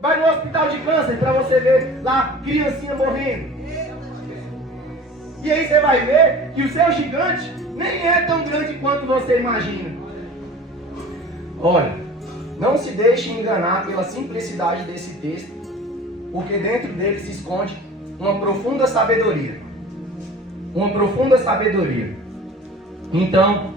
Vai no hospital de câncer para você ver lá criancinha morrendo. E aí você vai ver que o seu gigante nem é tão grande quanto você imagina. Olha, não se deixe enganar pela simplicidade desse texto, porque dentro dele se esconde uma profunda sabedoria. Uma profunda sabedoria. Então,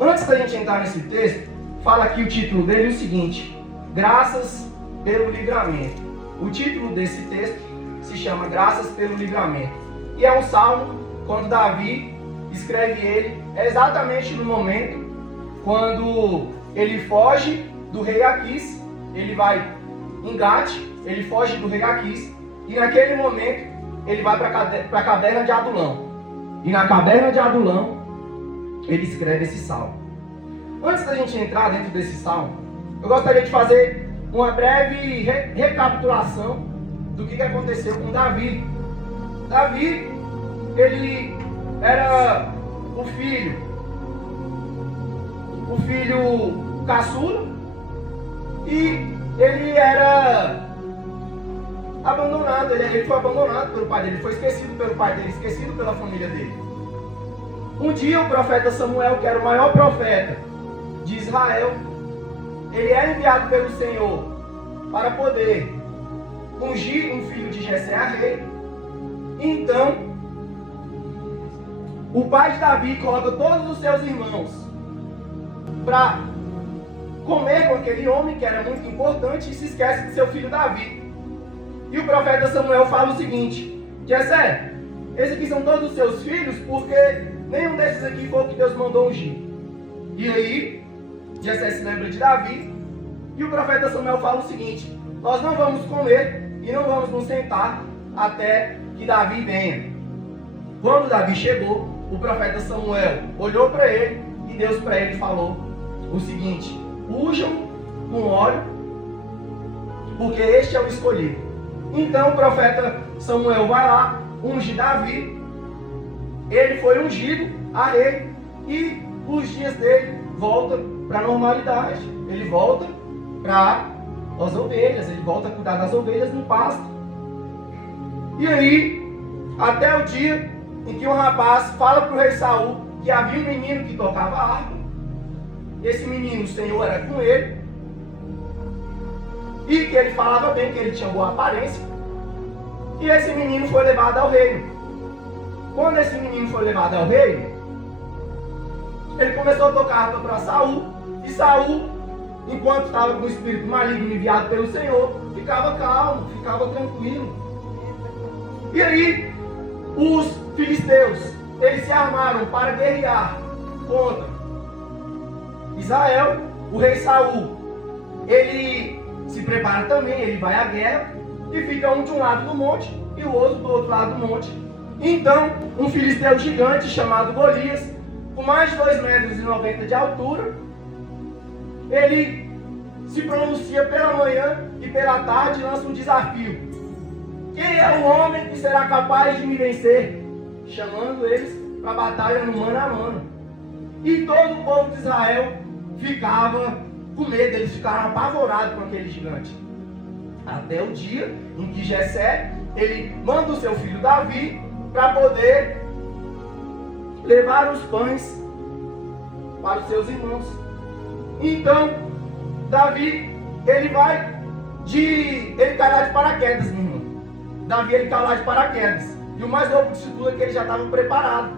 antes da gente entrar nesse texto, fala aqui o título dele o seguinte: Graças pelo livramento. O título desse texto se chama Graças pelo livramento. E é um salmo, quando Davi escreve ele, é exatamente no momento quando ele foge do rei Aquis, ele vai em Gate, ele foge do rei Aquis, e naquele momento ele vai para a caverna de Adulão. E na caverna de Adulão, ele escreve esse salmo. Antes da gente entrar dentro desse salmo, eu gostaria de fazer uma breve recapitulação do que aconteceu com Davi. Davi, ele era o filho caçula, e ele era abandonado, ele foi abandonado pelo pai dele, foi esquecido pelo pai dele, esquecido pela família dele. Um dia o profeta Samuel, que era o maior profeta de Israel, ele é enviado pelo Senhor para poder ungir um filho de Jessé a rei. Então, o pai de Davi coloca todos os seus irmãos para comer com aquele homem que era muito importante e se esquece de seu filho Davi. E o profeta Samuel fala o seguinte: Jessé, esses aqui são todos os seus filhos, porque nenhum desses aqui foi o que Deus mandou ungir. E aí, Jessé se lembra de Davi, e o profeta Samuel fala o seguinte: nós não vamos comer e não vamos nos sentar até que Davi venha. Quando Davi chegou, o profeta Samuel olhou para ele e Deus para ele falou o seguinte: unjam com óleo, porque este é o escolhido. Então o profeta Samuel vai lá, unge Davi, ele foi ungido a rei, e os dias dele voltam para a normalidade. Ele volta para as ovelhas, ele volta a cuidar das ovelhas no pasto. E aí, até o dia em que um rapaz fala para o rei Saul que havia um menino que tocava harpa. Esse menino, o Senhor era com ele, e que ele falava bem, que ele tinha boa aparência. E esse menino foi levado ao reino. Quando esse menino foi levado ao reino, ele começou a tocar harpa para Saul, e Saul, enquanto estava com o espírito maligno enviado pelo Senhor, ficava calmo, ficava tranquilo. E aí, os filisteus, eles se armaram para guerrear contra Israel. O rei Saul, ele se prepara também, ele vai à guerra, e fica um de um lado do monte e o outro do outro lado do monte. Então, um filisteu gigante chamado Golias, com mais de 2,90 metros de altura, ele se pronuncia pela manhã e pela tarde, lança um desafio: quem é o homem que será capaz de me vencer? Chamando eles para a batalha no mano a mano. E todo o povo de Israel ficava com medo, eles ficaram apavorados com aquele gigante. Até o dia em que Jessé, ele manda o seu filho Davi para poder levar os pães para os seus irmãos. Então, Davi, ele cai lá de paraquedas, meu irmão. Davi, ele cai lá de paraquedas. E o mais louco disso tudo é que ele já estava preparado.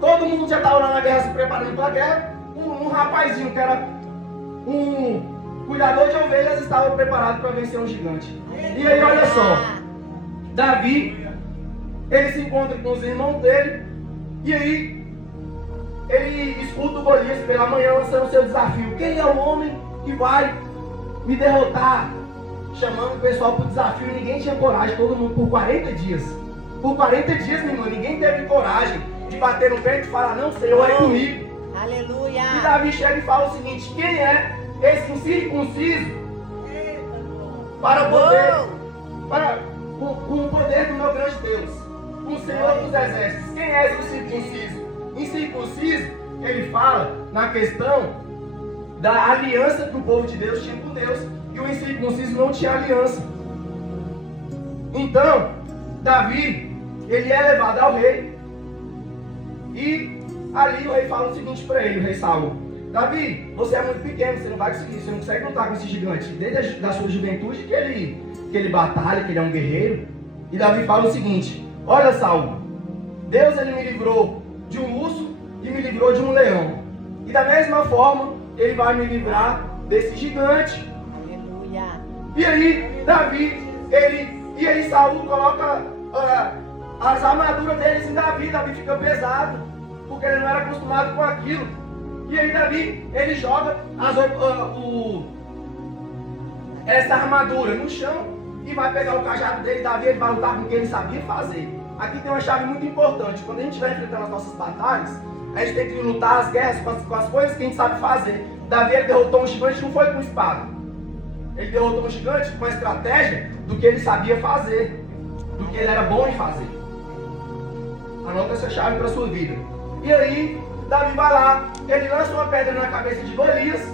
Todo mundo já estava lá na guerra, se preparando para a guerra. Um rapazinho que era um cuidador de ovelhas estava preparado para vencer um gigante. E aí, olha só, Davi, ele se encontra com os irmãos dele, e aí ele escuta o Golias pela manhã lançando o seu desafio: quem é o homem que vai me derrotar? Chamando o pessoal para o desafio, e ninguém tinha coragem, todo mundo, por 40 dias. Por 40 dias, meu irmão, ninguém teve coragem de bater no peito e falar: não, Senhor é comigo. Aleluia. E Davi chega e fala o seguinte: quem é esse incircunciso para poder, com o poder do meu grande Deus, com o Senhor dos exércitos? Quem é esse incircunciso? Incircunciso, ele fala na questão da aliança que o povo de Deus tinha com Deus. e o incircunciso não tinha aliança. Então, Davi, ele é levado ao rei. E ali o rei fala o seguinte para ele, o rei Saul: Davi, você é muito pequeno, você não vai conseguir, você não consegue lutar com esse gigante. Desde a sua juventude que ele batalha, que ele é um guerreiro. E Davi fala o seguinte: olha, Saul, Deus ele me livrou de um urso e me livrou de um leão. E da mesma forma, ele vai me livrar desse gigante. Aleluia. E aí, Davi, e aí Saul coloca as armaduras deles em Davi. Davi fica pesado, porque ele não era acostumado com aquilo. E aí Davi, ele joga essa armadura no chão e vai pegar o cajado dele. Davi, ele vai lutar com o que ele sabia fazer. Aqui tem uma chave muito importante. Quando a gente vai enfrentando as nossas batalhas, a gente tem que lutar as guerras com as coisas que a gente sabe fazer. Davi, ele derrotou um gigante, não foi com espada. Ele derrotou um gigante com a estratégia do que ele sabia fazer, do que ele era bom em fazer. Anota essa chave para a sua vida. E aí, Davi vai lá, ele lança uma pedra na cabeça de Golias,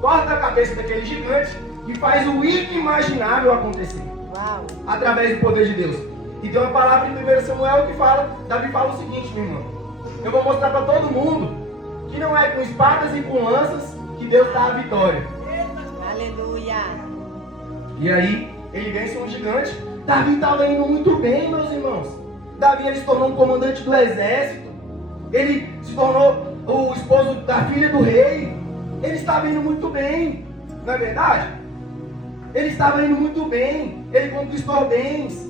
corta a cabeça daquele gigante e faz o inimaginável acontecer. Uau. Através do poder de Deus. E tem uma palavra em 1 Samuel que fala, Davi fala o seguinte, meu irmão: eu vou mostrar para todo mundo que não é com espadas e com lanças que Deus dá a vitória. Aleluia. E aí, ele vence um gigante. Davi estava indo muito bem, meus irmãos. Davi, ele se tornou um comandante do exército. Ele se tornou o esposo da filha do rei. Ele estava indo muito bem, não é verdade? Ele estava indo muito bem. Ele conquistou bens.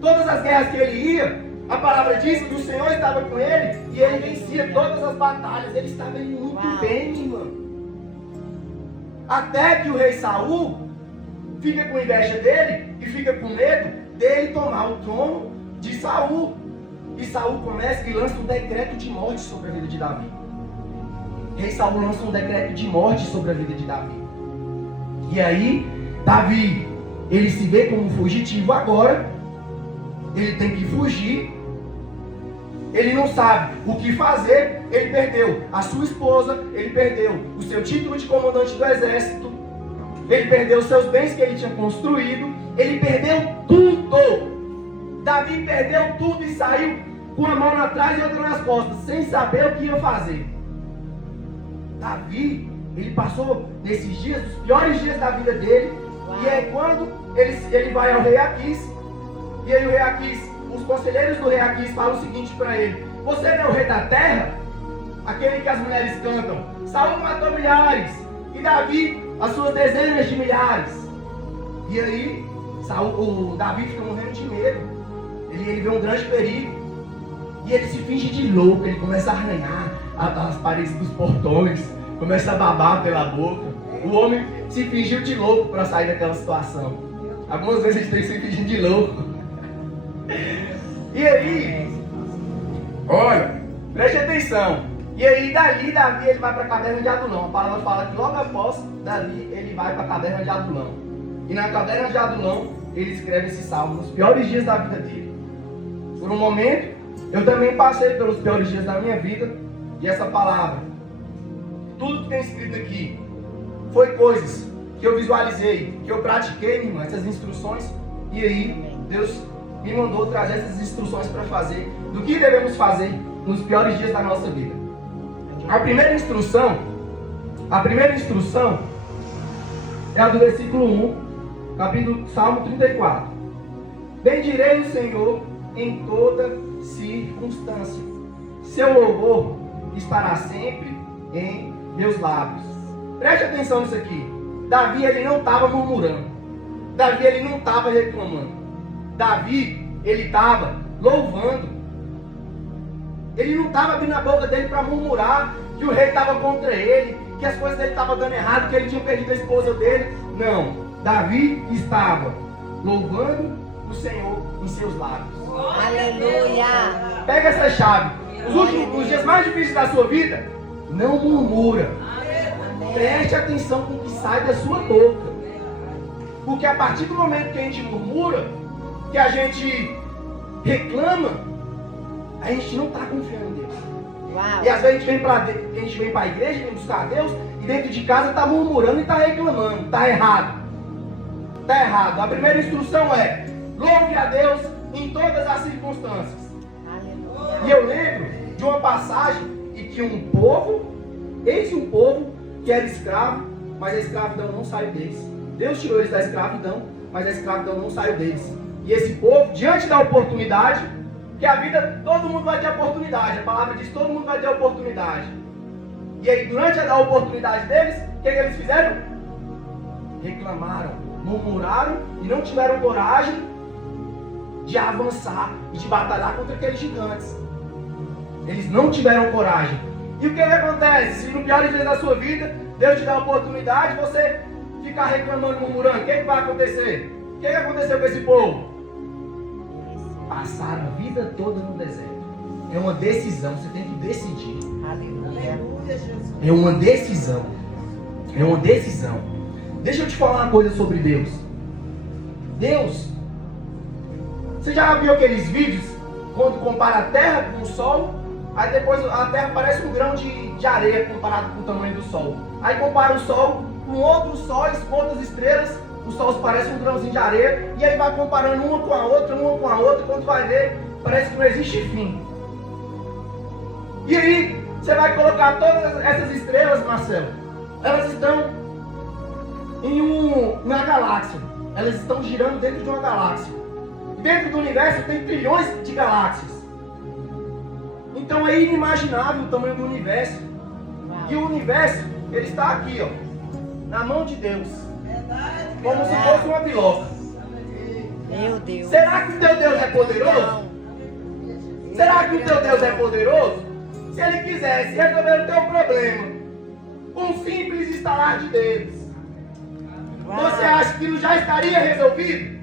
Todas as guerras que ele ia, a palavra diz que o Senhor estava com ele e ele vencia todas as batalhas. Ele estava indo muito bem, minha irmã. Até que o rei Saul fica com inveja dele e fica com medo dele tomar o trono de Saul. E Saul começa e lança um decreto de morte sobre a vida de Davi. Rei Saul lança um decreto de morte sobre a vida de Davi. E aí, Davi, ele se vê como fugitivo agora. Ele tem que fugir. Ele não sabe o que fazer. Ele perdeu a sua esposa. Ele perdeu o seu título de comandante do exército. Ele perdeu os seus bens que ele tinha construído. Ele perdeu tudo. Davi perdeu tudo e saiu com a mão atrás e outra nas costas, sem saber o que ia fazer. Davi, ele passou nesses dias, os piores dias da vida dele. Uau. E é quando ele vai ao rei Aquis. E aí o rei Aquis, os conselheiros do rei Aquis falam o seguinte para ele: você não é o rei da terra? Aquele que as mulheres cantam. Saul matou milhares e Davi as suas dezenas de milhares. E aí o Davi fica morrendo de medo. Ele vê um grande perigo. E ele se finge de louco. Ele começa a arranhar as paredes dos portões, começa a babar pela boca. O homem se fingiu de louco para sair daquela situação. Algumas vezes a gente tem que se fingir de louco. E aí, olha, preste atenção. E aí dali Davi ele vai para a caverna de Adulão. A palavra fala que logo após Davi ele vai para a caverna de Adulão. E na caverna de Adulão ele escreve esse salmo nos piores dias da vida dele. Por um momento eu também passei pelos piores dias da minha vida. E essa palavra, tudo que tem escrito aqui, foi coisas que eu visualizei, que eu pratiquei, minha irmã, essas instruções. E aí Deus me mandou trazer essas instruções para fazer do que devemos fazer nos piores dias da nossa vida. A primeira instrução é a do versículo 1, capítulo Salmo 34. Bendirei o Senhor em toda circunstância. Seu louvor estará sempre em meus lábios. Preste atenção nisso aqui. Davi, ele não estava murmurando. Davi, ele não estava reclamando. Davi, ele estava louvando. Ele não estava abrindo a boca dele para murmurar que o rei estava contra ele, que as coisas dele estavam dando errado, que ele tinha perdido a esposa dele. Não. Davi estava louvando o Senhor em seus lábios. Aleluia. Pega essa chave. Os dias mais difíceis da sua vida, não murmura. Preste atenção com o que sai da sua boca. Porque a partir do momento que a gente murmura, que a gente reclama, a gente não está confiando em Deus. Uau. E às vezes a gente vem para a igreja, vem buscar a Deus, e dentro de casa está murmurando e está reclamando. Está errado. Está errado. A primeira instrução é: louve a Deus em todas as circunstâncias. Aleluia. E eu lembro de uma passagem em que um povo que era escravo, mas a escravidão não saiu deles. Deus tirou eles da escravidão, mas a escravidão não saiu deles. E esse povo, diante da oportunidade, que a vida, todo mundo vai ter oportunidade. A palavra diz: todo mundo vai ter oportunidade. E aí, durante a oportunidade deles, o que eles fizeram? Reclamaram, murmuraram e não tiveram coragem de avançar e de batalhar contra aqueles gigantes. Eles não tiveram coragem. E o que acontece? Se no pior dia da sua vida, Deus te dá a oportunidade, você ficar reclamando, murmurando, o que vai acontecer? O que aconteceu com esse povo? Passaram a vida toda no deserto. É uma decisão, você tem que decidir. Aleluia. É uma decisão. É uma decisão. Deixa eu te falar uma coisa sobre Deus. Deus, você já viu aqueles vídeos quando compara a terra com o sol? Aí depois a terra parece um grão de areia comparado com o tamanho do sol. Aí compara o sol com outros sóis, com outras estrelas. Os sóis parecem um grãozinho de areia. E aí vai comparando uma com a outra. Quando vai ver, parece que não existe fim. E aí, você vai colocar todas essas estrelas, Marcelo. Elas estão em uma galáxia. Elas estão girando dentro de uma galáxia. E dentro do universo tem trilhões de galáxias. Então é inimaginável o tamanho do universo. E o universo, ele está aqui, ó, na mão de Deus. Como se fosse uma piloca. Meu Deus. Será que o teu Deus é poderoso? Será que o teu Deus é poderoso? Se ele quisesse resolver o teu problema com um simples estalar de dedos, você acha que já estaria resolvido?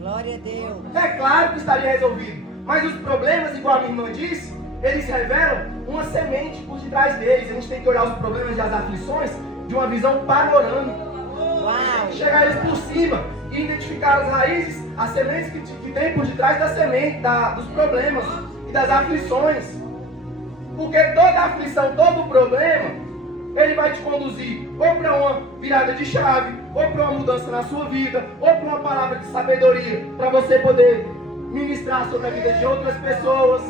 Glória a Deus. É claro que estaria resolvido. Mas os problemas, igual a minha irmã disse, eles revelam uma semente por detrás deles. A gente tem que olhar os problemas e as aflições de uma visão panorâmica. Uau. Chegar eles por cima e identificar as raízes, as sementes que tem por detrás da semente, dos problemas e das aflições. Porque toda aflição, todo problema, ele vai te conduzir ou para uma virada de chave, ou para uma mudança na sua vida, ou para uma palavra de sabedoria, para você poder ministrar sobre a vida de outras pessoas.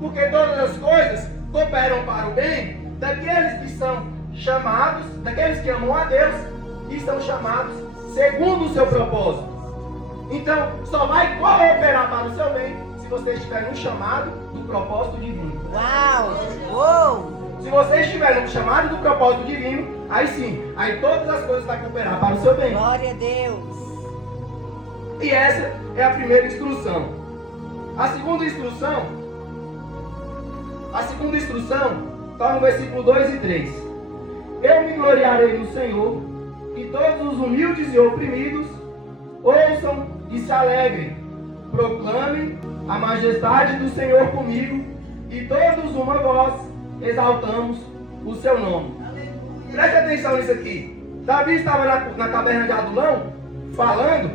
Porque todas as coisas cooperam para o bem daqueles que são chamados, daqueles que amam a Deus e são chamados segundo o seu propósito. Então, só vai cooperar para o seu bem se você estiver no chamado do propósito divino. Uau. Uou. Se você estiver no chamado do propósito divino, aí sim, aí todas as coisas vão cooperar para o seu bem. Glória a Deus. E essa é a primeira instrução. A segunda instrução está no versículo 2 e 3. Eu me gloriarei no Senhor, e todos os humildes e oprimidos ouçam e se alegrem. Proclamem a majestade do Senhor comigo, e todos uma voz exaltamos o seu nome. Preste atenção nisso aqui. Davi estava na caverna de Adulão falando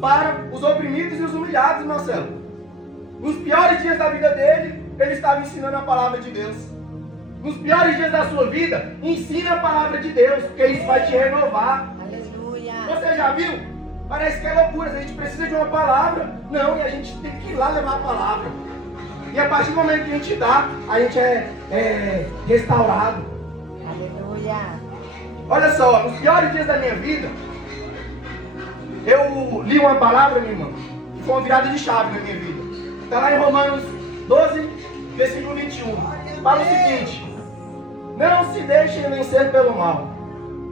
para os oprimidos e os humilhados, Marcelo. Nos piores dias da vida dele, ele estava ensinando a palavra de Deus. Nos piores dias da sua vida, ensina a palavra de Deus, porque isso vai te renovar. Aleluia. Você já viu? Parece que é loucura, a gente precisa de uma palavra. Não, e a gente tem que ir lá levar a palavra. E a partir do momento que a gente dá, a gente é restaurado. Aleluia. Olha só, nos piores dias da minha vida, eu li uma palavra, minha irmã, que foi uma virada de chave na minha vida. Está lá em Romanos 12, versículo 21. Fala o seguinte: não se deixem vencer pelo mal,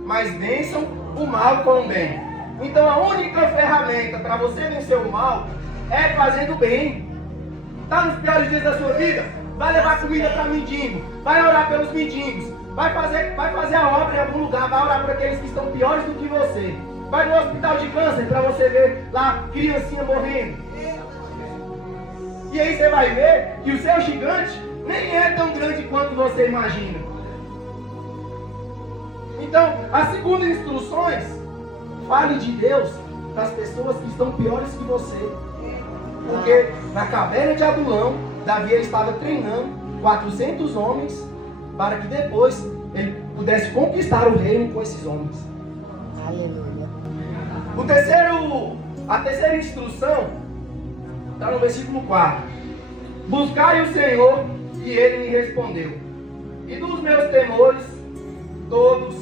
mas vençam o mal com o bem. Então a única ferramenta para você vencer o mal é fazendo bem. Está nos piores dias da sua vida? Vai levar comida para mendigo, vai orar pelos mendigos, vai fazer a obra em algum lugar, vai orar por aqueles que estão piores do que você. Vai no hospital de câncer para você ver lá criancinha morrendo. E aí você vai ver que o seu gigante nem é tão grande quanto você imagina. Então, as segundas instruções, fale de Deus para as pessoas que estão piores que você. Porque na caverna de Adulão, Davi estava treinando 400 homens para que depois ele pudesse conquistar o reino com esses homens. Aleluia. A terceira instrução está no versículo 4. Buscai o Senhor, e ele me respondeu, e dos meus temores todos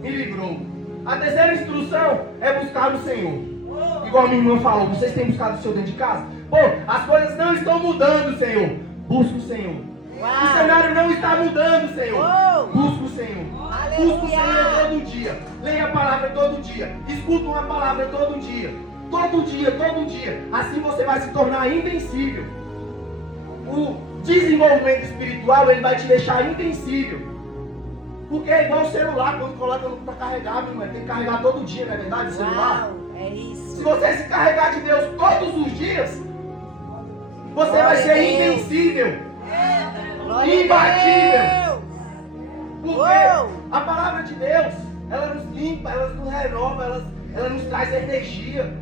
me livrou. A terceira instrução é buscar o Senhor. Igual a minha irmã falou, vocês têm buscado o Senhor dentro de casa? Pô, as coisas não estão mudando, Senhor. Busca o Senhor. O cenário não está mudando, Senhor. Busca o Senhor. Busca o Senhor todo dia. Leia a palavra todo dia. Escuta uma palavra todo dia. Todo dia, todo dia. Assim você vai se tornar invencível. O desenvolvimento espiritual, ele vai te deixar invencível. Porque é igual o celular, quando coloca para carregar, meu irmão, tem que carregar todo dia, não é verdade? O celular. É isso. Se você se carregar de Deus todos os dias, você vai ser invencível. Imbatível. Porque a palavra de Deus, ela nos limpa, ela nos renova, ela nos traz energia.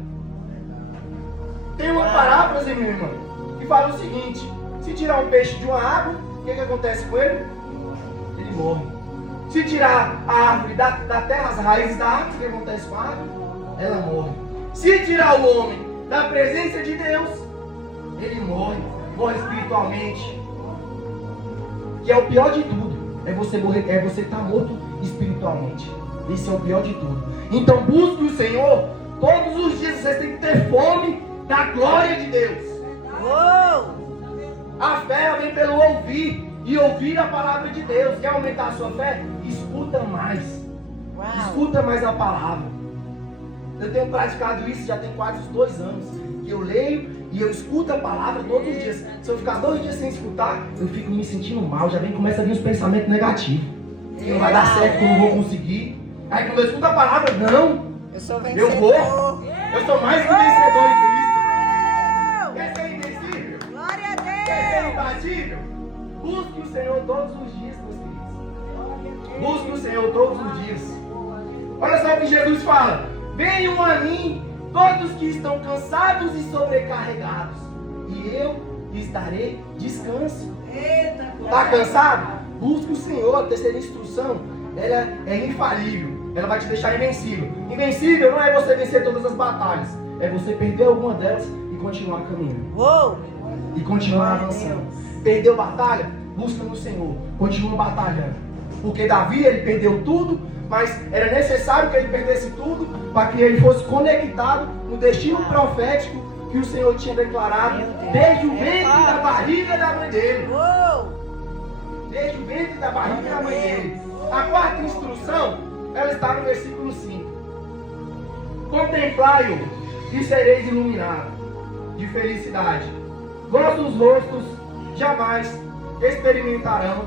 Tem uma parábola, minha irmã, que fala o seguinte: se tirar um peixe de uma água, o que acontece com ele? Ele morre. Se tirar a árvore da terra, as raízes da árvore, o que acontece com a árvore? Ela morre. Se tirar o homem da presença de Deus, ele morre espiritualmente. Que é o pior de tudo, é você morrer, é você estar morto espiritualmente. Esse é o pior de tudo. Então busque o Senhor todos os dias. Vocês têm que ter fome da glória de Deus. A fé vem pelo ouvir, e ouvir a palavra de Deus. Quer aumentar a sua fé? Escuta mais. Escuta mais a palavra. Eu tenho praticado isso já tem quase uns 2 anos. Que eu leio e eu escuto a palavra todos os dias. Se eu ficar 2 dias sem escutar, eu fico me sentindo mal. Já começa a vir os pensamentos negativos. Que não vai dar certo, que eu não vou conseguir. Aí quando eu escuto a palavra, não. Eu vou. Eu sou mais que vencedor em Cristo. Quer ser invencível? Glória a Deus. Quer ser imbatível? Busque o Senhor todos os dias, meus queridos. Busque o Senhor todos os dias. Olha só o que Jesus fala. Venham a mim todos que estão cansados e sobrecarregados, e eu lhes darei descanso. Está cansado? Busque o Senhor. A terceira instrução, ela é infalível. Ela vai te deixar invencível. Invencível não é você vencer todas as batalhas. É você perder alguma delas e continuar caminhando. E continuar avançando. Perdeu batalha? Busca no Senhor. Continua batalhando. Porque Davi, ele perdeu tudo, mas era necessário que ele perdesse tudo para que ele fosse conectado no destino profético que o Senhor tinha declarado desde o ventre da barriga da mãe dele. Desde o ventre da barriga da mãe dele. A quarta instrução, ela está no versículo 5. Contemplai-o e sereis iluminados de felicidade. Vossos rostos jamais experimentarão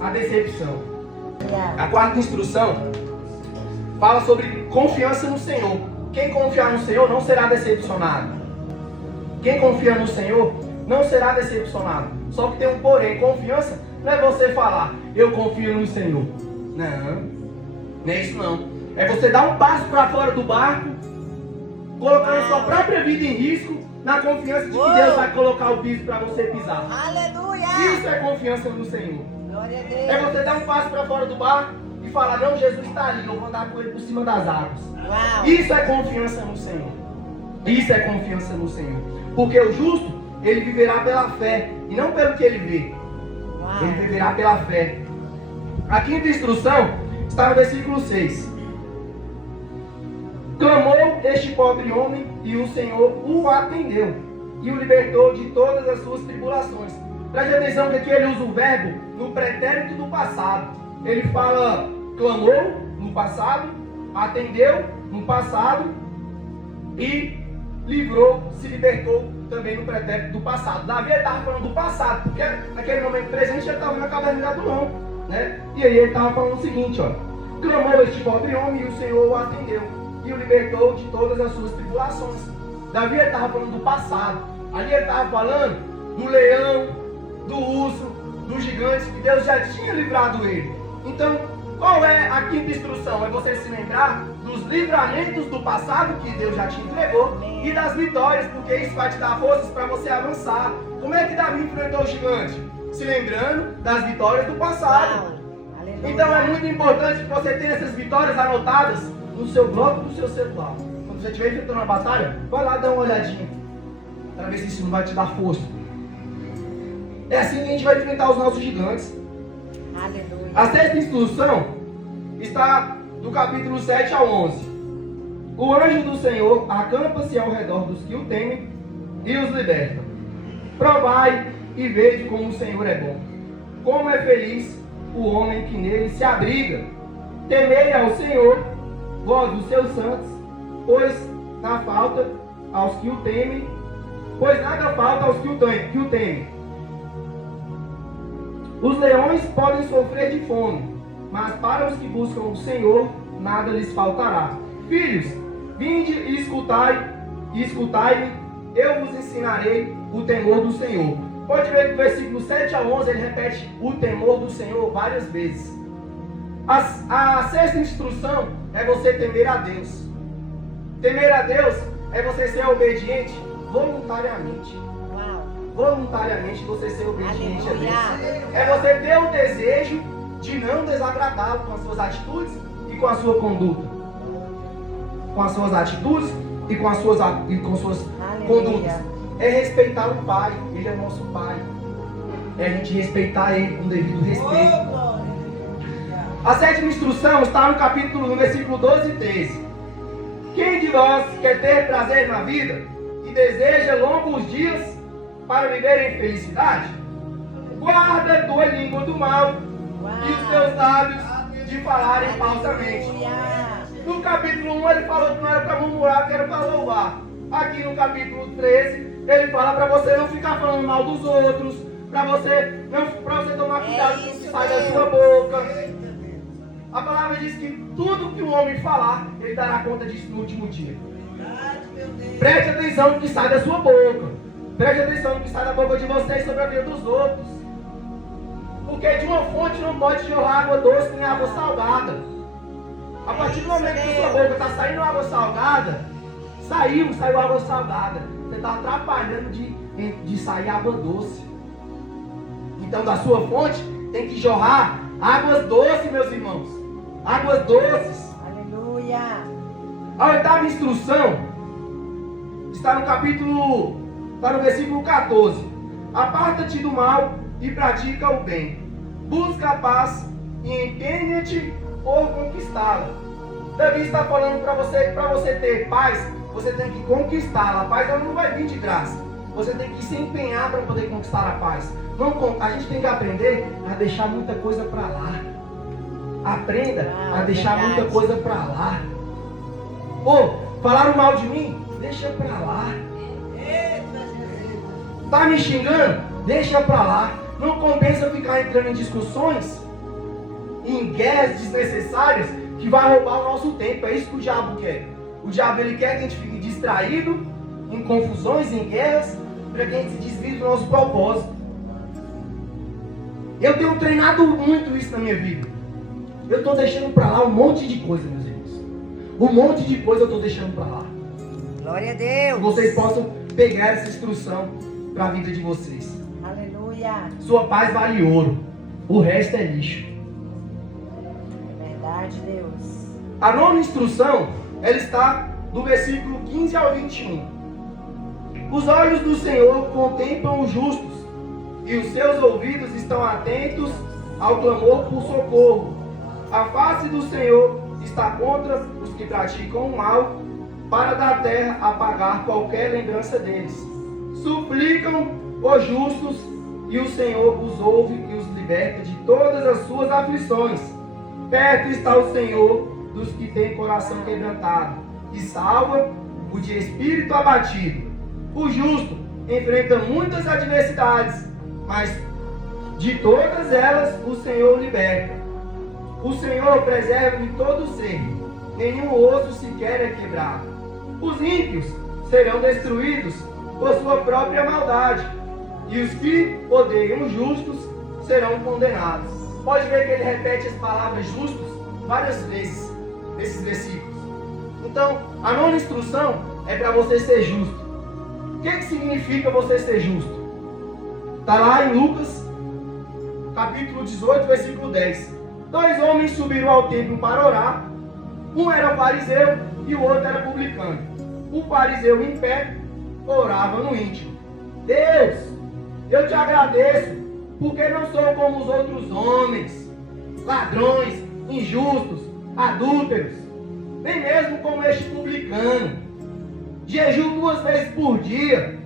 a decepção. A quarta instrução fala sobre confiança no Senhor. Quem confiar no Senhor não será decepcionado. Quem confia no Senhor não será decepcionado. Só que tem um porém. Confiança não é você falar, eu confio no Senhor. Não é isso não. É você dar um passo para fora do barco, colocando sua própria vida em risco, na confiança de que Deus vai colocar o piso para você pisar. Aleluia! Isso é confiança no Senhor. Glória a Deus. É você dar um passo para fora do barco e falar, não, Jesus está ali, eu vou andar com ele por cima das águas. Isso é confiança no Senhor. Isso é confiança no Senhor. Porque o justo, ele viverá pela fé e não pelo que ele vê. Ele viverá pela fé. A quinta instrução está no versículo 6. Clamou este pobre homem e o Senhor o atendeu e o libertou de todas as suas tribulações. Preste atenção que aqui ele usa o verbo no pretérito do passado. Ele fala clamou no passado, atendeu no passado e livrou, se libertou também no pretérito do passado. Davi estava falando do passado, porque naquele momento presente ele estava na caverna de Adulão, né? E aí ele estava falando o seguinte, ó: clamou este pobre homem e o Senhor o atendeu e o libertou de todas as suas tribulações. Davi estava falando do passado. Ali ele estava falando do leão, do urso, dos gigantes, que Deus já tinha livrado ele. Então, qual é a quinta instrução? É você se lembrar dos livramentos do passado que Deus já te entregou e das vitórias, porque isso vai te dar forças para você avançar. Como é que Davi enfrentou o gigante? se lembrando das vitórias do passado. Uau. Aleluia. Então é muito importante que você tenha essas vitórias anotadas no seu bloco do seu celular. Quando você estiver enfrentando uma batalha, vai lá dar uma olhadinha, para ver se isso não vai te dar força. É assim que a gente vai enfrentar os nossos gigantes. Aleluia. A sexta instrução está do capítulo 7 ao 11. O anjo do Senhor acampa-se ao redor dos que o temem e os liberta. Provai e vede como o Senhor é bom. Como é feliz o homem que nele se abriga. Temei ao Senhor, vós os seus santos, pois nada falta aos que o temem, que o temem. Os leões podem sofrer de fome, mas para os que buscam o Senhor, nada lhes faltará. Filhos, vinde e escutai-me, eu vos ensinarei o temor do Senhor. Pode ver que do versículo 7 a 11 ele repete o temor do Senhor várias vezes. A sexta instrução é você temer a Deus. Temer a Deus é você ser obediente voluntariamente. Uau. Voluntariamente você ser obediente a Deus. Aleluia. É você ter o desejo de não desagradá-lo com as suas atitudes e com a sua conduta. Com as suas atitudes e com as suas condutas. É respeitar o Pai. Ele é o nosso Pai. É a gente respeitar Ele com devido respeito. A sétima instrução está no versículo 12 e 13. Quem de nós quer ter prazer na vida e deseja longos dias para viver em felicidade? Guarda a tua língua do mal e os teus lábios de falarem falsamente. No capítulo 1 ele falou que não era para murmurar, que era para louvar. Aqui no capítulo 13 ele fala para você não ficar falando mal dos outros, para você tomar cuidado com o que sai da sua boca. A palavra diz que tudo que o homem falar, ele dará conta disso no último dia. Preste atenção no que sai da sua boca. Preste atenção no que sai da boca de vocês sobre a vida dos outros. Porque de uma fonte não pode jorrar água doce nem água salgada. A partir do momento que sua boca está saindo água salgada, saiu água salgada. Você está atrapalhando de sair água doce. Então da sua fonte tem que jorrar águas doces, meus irmãos. Águas doces. Aleluia. A oitava instrução está no versículo 14. Aparta-te do mal e pratica o bem. Busca a paz e empenha-te por conquistá-la. Davi está falando para você ter paz, você tem que conquistá-la. A paz ela não vai vir de graça. Você tem que se empenhar para poder conquistar a paz. A gente tem que aprender a deixar muita coisa para lá. Aprenda a deixar muita coisa para lá. Falaram mal de mim? Deixa para lá. Tá me xingando? Deixa para lá. Não compensa ficar entrando em discussões, em guerras desnecessárias, que vai roubar o nosso tempo. É isso que o diabo quer. O diabo ele quer que a gente fique distraído, em confusões, em guerras, para que a gente se desvie do nosso propósito. Eu tenho treinado muito isso na minha vida. Eu estou deixando para lá um monte de coisa, meus irmãos. Um monte de coisa eu estou deixando para lá. Glória a Deus. Que vocês possam pegar essa instrução para a vida de vocês. Aleluia. Sua paz vale ouro. O resto é lixo. É verdade, Deus. A nona instrução, ela está do versículo 15 ao 21. Os olhos do Senhor contemplam os justos, e os seus ouvidos estão atentos ao clamor por socorro. A face do Senhor está contra os que praticam o mal, para da terra apagar qualquer lembrança deles. Suplicam os justos, e o Senhor os ouve e os liberta de todas as suas aflições. Perto está o Senhor dos que têm coração quebrantado, e salva o de espírito abatido. O justo enfrenta muitas adversidades, mas de todas elas o Senhor liberta. O Senhor preserva de todo ser, nenhum osso sequer é quebrado. Os ímpios serão destruídos por sua própria maldade, e os que odeiam os justos serão condenados. Pode ver que ele repete as palavras justos várias vezes nesses versículos. Então, a nona instrução é para você ser justo. O que significa você ser justo? Está lá em Lucas, capítulo 18, versículo 10. 2 homens subiram ao templo para orar. Um era fariseu e o outro era publicano. O fariseu em pé orava no íntimo: Deus, eu te agradeço, porque não sou como os outros homens, ladrões, injustos, adúlteros, nem mesmo como este publicano. Jejuo 2 vezes por dia,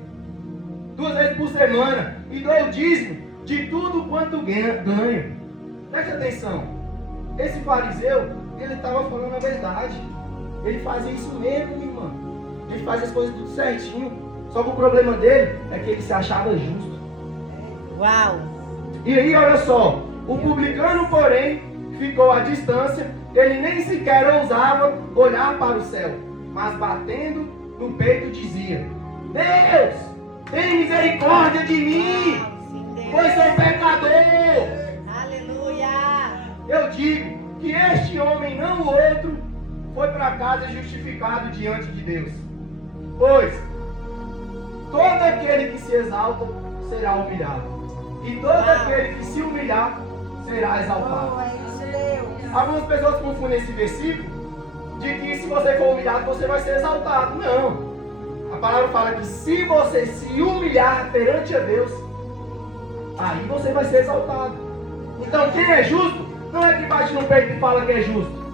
2 vezes por semana, e dou o dízimo de tudo quanto ganho. Preste atenção, esse fariseu, ele estava falando a verdade. Ele fazia isso mesmo, minha irmã. Ele fazia as coisas tudo certinho. Só que o problema dele é que ele se achava justo. Uau! E aí, olha só, o publicano, porém, ficou à distância. Ele nem sequer ousava olhar para o céu, mas batendo no peito dizia: Deus, tem misericórdia de mim, pois sou pecador. Aleluia! Eu digo que este homem, não o outro, foi para casa justificado diante de Deus. Pois todo aquele que se exalta será humilhado, e todo aquele que se humilhar será exaltado. Oh, é isso, Deus! Algumas pessoas confundem esse versículo de que se você for humilhado, você vai ser exaltado. Não. A palavra fala que se você se humilhar perante a Deus, aí você vai ser exaltado. Então quem é justo não é quem bate no peito e fala que é justo.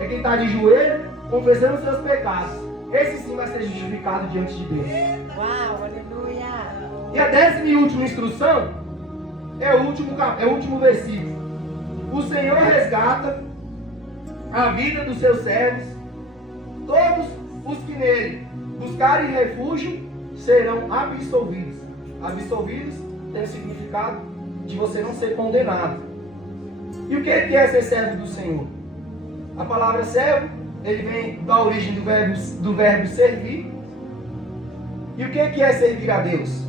É quem está de joelho, confessando seus pecados. Esse sim vai ser justificado diante de Deus. Uau, aleluia! E a 10ª e última instrução é o último versículo. O Senhor resgata a vida dos seus servos. Todos os que nele buscarem refúgio serão absolvidos. Absolvidos tem o significado de você não ser condenado. E o que é ser servo do Senhor? A palavra servo, ele vem da origem do verbo servir. E o que é servir a Deus?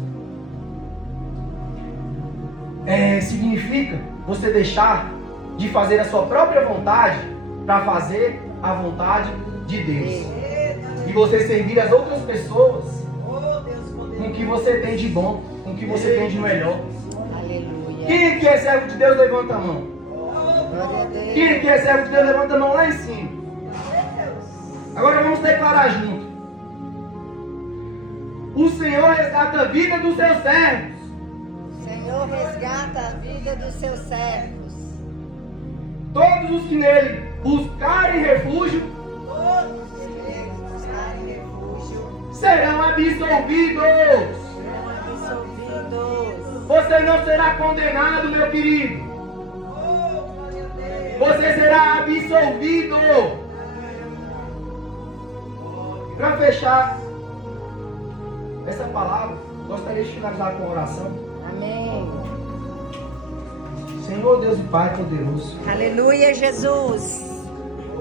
Significa você deixar de fazer a sua própria vontade para fazer a vontade de Deus. E você servir as outras pessoas com o que você tem de bom, com o que você tem de melhor. Aleluia! Quem aqui é servo de Deus, levanta a mão. Glória a Deus! Quem aqui é servo de Deus, levanta a mão lá em cima. Agora vamos declarar junto. O Senhor resgata a vida dos seus servos. O Senhor resgata a vida dos seus servos. Todos os que nele buscarem refúgio Todos que nele buscarem refúgio serão absolvidos. serão absolvidos. Você não será condenado, meu querido. Você será absolvido. Para fechar essa palavra, gostaria de finalizar com uma oração. Amém. Senhor Deus e Pai poderoso, Aleluia, Jesus.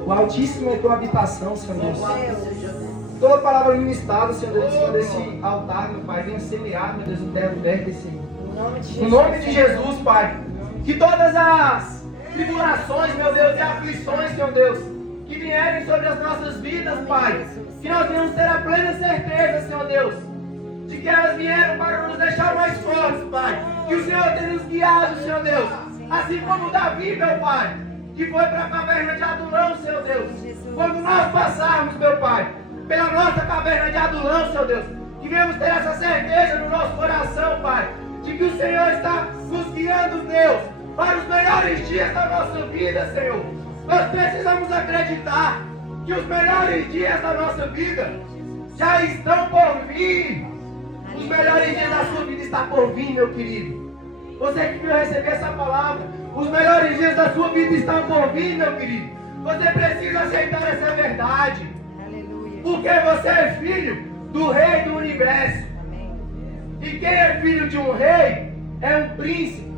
o Altíssimo é tua habitação, Senhor Deus. Deus. Toda palavra ministrada, Senhor Deus, em cima desse altar, meu Pai, venha semear, meu Deus, no terra verde, Senhor. Em nome de Em Jesus. nome de Jesus, Pai, que todas as tribulações, meu Deus, e aflições, Senhor Deus, que vierem sobre as nossas vidas, Pai, que nós venhamos ter a plena certeza, Senhor Deus, de que elas vieram para nos deixar mais fortes, Pai, que o Senhor tem nos guiado, Senhor Deus, assim como Davi, meu Pai, que foi para a caverna de Adulão, Senhor Deus, quando nós passarmos, meu Pai, pela nossa caverna de Adulão, Senhor Deus, que venhamos ter essa certeza no nosso coração, Pai, de que o Senhor está nos guiando, Deus, para os melhores dias da nossa vida, Senhor. Nós precisamos acreditar que os melhores dias da nossa vida já estão por vir. Os melhores dias da sua vida estão por vir, meu querido. Você que veio receber essa palavra, os melhores dias da sua vida estão por vir, meu querido. Você precisa aceitar essa verdade. Aleluia. Porque você é filho do Rei do Universo. Amém. E quem é filho de um rei é um príncipe.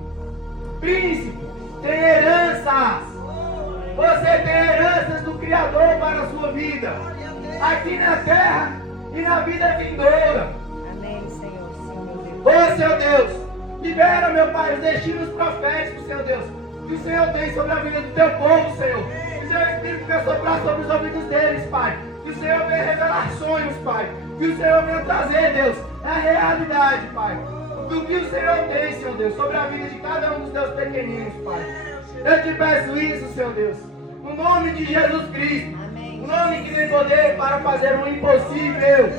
Príncipe tem heranças. Você tem heranças do Criador para a sua vida, aqui na terra e na vida vindoura. Amém, Senhor. Sim, meu Deus. Ô, Senhor Deus, libera, meu Pai, os destinos proféticos, Senhor Deus, que o Senhor tem sobre a vida do teu povo, Senhor. Que o Senhor Espírito venha soprar sobre os ouvidos deles, Pai. Que o Senhor venha revelar sonhos, Pai. Que o Senhor venha trazer, Deus, a realidade, Pai. do que o Senhor tem, Senhor Deus, sobre a vida de cada um dos teus pequeninos, Pai. Eu te peço isso, Senhor Deus, no nome de Jesus Cristo, o nome que tem poder para fazer o impossível.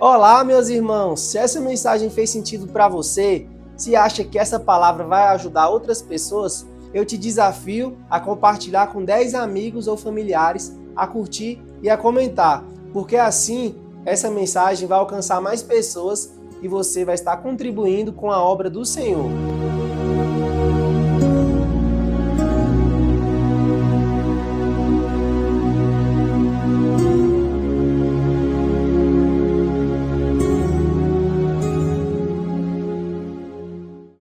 Olá, meus irmãos, se essa mensagem fez sentido para você, se acha que essa palavra vai ajudar outras pessoas, eu te desafio a compartilhar com 10 amigos ou familiares, a curtir e a comentar, porque assim essa mensagem vai alcançar mais pessoas e você vai estar contribuindo com a obra do Senhor.